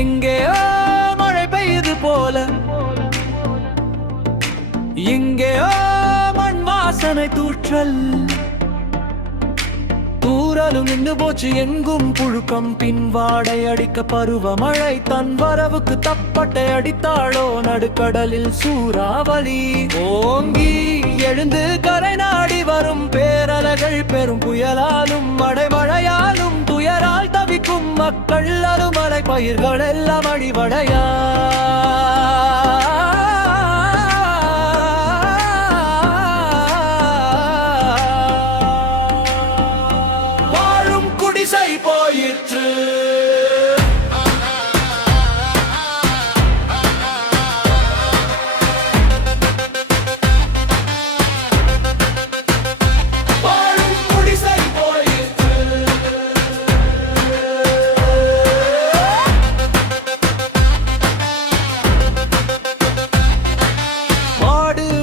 எங்கேயோ மழை பெய்யுது போல, எங்கேயோ மண் வாசனை தூற்றல், தூறலும் நின்று போச்சு எங்கும் புழுக்கம். பின் வாடை அடிக்க பருவமழை தன் வரவுக்கு தப்பட்டை அடித்தாளோ நடுக்கடலில் சூறாவளி ஓங்கி எழுந்து கரை நாடி வரும் பேரலைகள் பெரும் புயலாலும் மழையாலும் துயரால் தவிக்கும் மக்கள் அருமலை பயிர்கள் எல்லாம் அழிவடையா. போயிற்று வாழும் குடிசை போயிற்று.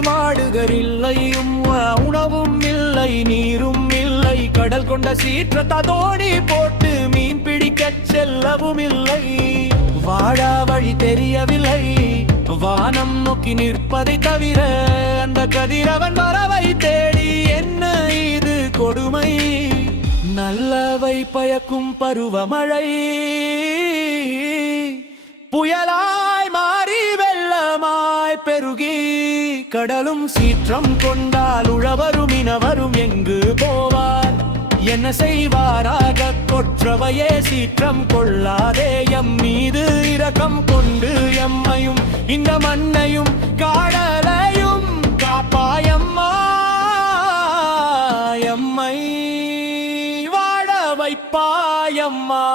மாடுகள் இல்லையும் உணவும் இல்லை நீரும் இல்லை, கடல் கொண்ட சீற்றத்தா தோணி போட்டு மீன் பிடிக்கச் செல்லவும் இல்லை. வாழா வழி தெரியவில்லை, வானம் நோக்கி நிற்பதை தவிர அந்த கதிரவன் வரவை தேடி என்ன இது கொடுமை. நல்லவை பயக்கும் பருவமழை புயலாய் மாறி வெள்ளமாய் பெருகி கடலும் சீற்றம் கொண்டால் உழவரும் இனவரும் எங்கு போவார், என்ன செய்வாராக? கொற்றவையே சீற்றம் கொள்ளாதே, எம் மீது இரக்கம் கொண்டு எம்மையும் இந்த மண்ணையும் காடலையும் காப்பாயம்மா. எம்மை வாழ வைப்பாயம்மா.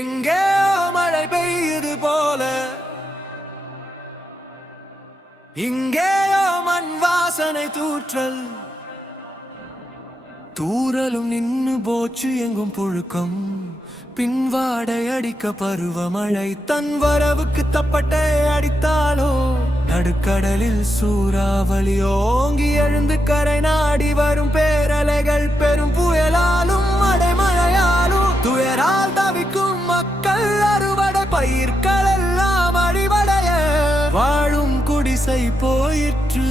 எங்கே மழை பெய்யுது போல, இங்கேயோ மண் வாசனை தூற்றல், தூறலும் நின்னு போச்சு எங்கும் புழுக்கம். பின்வாடை அடிக்க பருவமழை தன் வரவுக்கு தப்பட்டை அடித்தாலோ நடுக்கடலில் சூறாவளி ஓங்கி எழுந்து கரை நாடி வரும் பேரலைகள் பெரும் புயலாலும் மழையாலும் துயரால் தவிக்கும் மக்கள் அறுவடை பயிர்கள் எல்லாம் அழிவடைய. வாழும் குடிசை போயிற்று.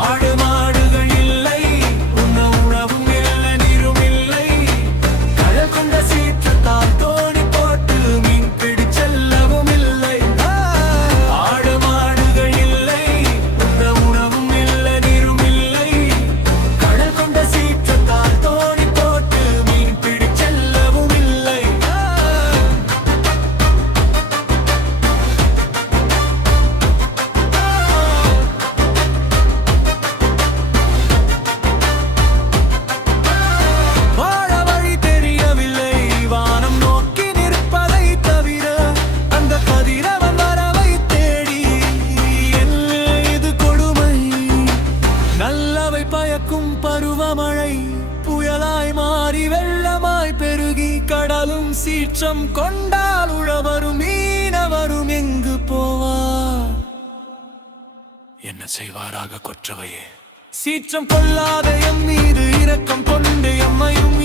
ஆடு மாடுகள் இல்லை, உணவும் இல்லை நீரும் இல்லை, கடல் கொண்ட சீற்றத்தால் தோணி போட்டு மீன் பிடி செல்லவும் இல்லை. ஆடு மாடுகள் இல்லை, உணவும் இல்லை நீரும் இல்லை, கடல் கொண்ட சீற்றத்தால் தோணி போட்டு மீன் பிடி செல்லவும் இல்லை. பருவமழை புயலாய் மாறி வெள்ளமாய் பெருகி கடலும் சீற்றம் கொண்டால் உழவரும் மீனவரும் எங்கு போவார், என்ன செய்வாராக? கொற்றவையே சீற்றம் கொள்ளாத எம் மீது இரக்கம் கொண்டு எம்மையும்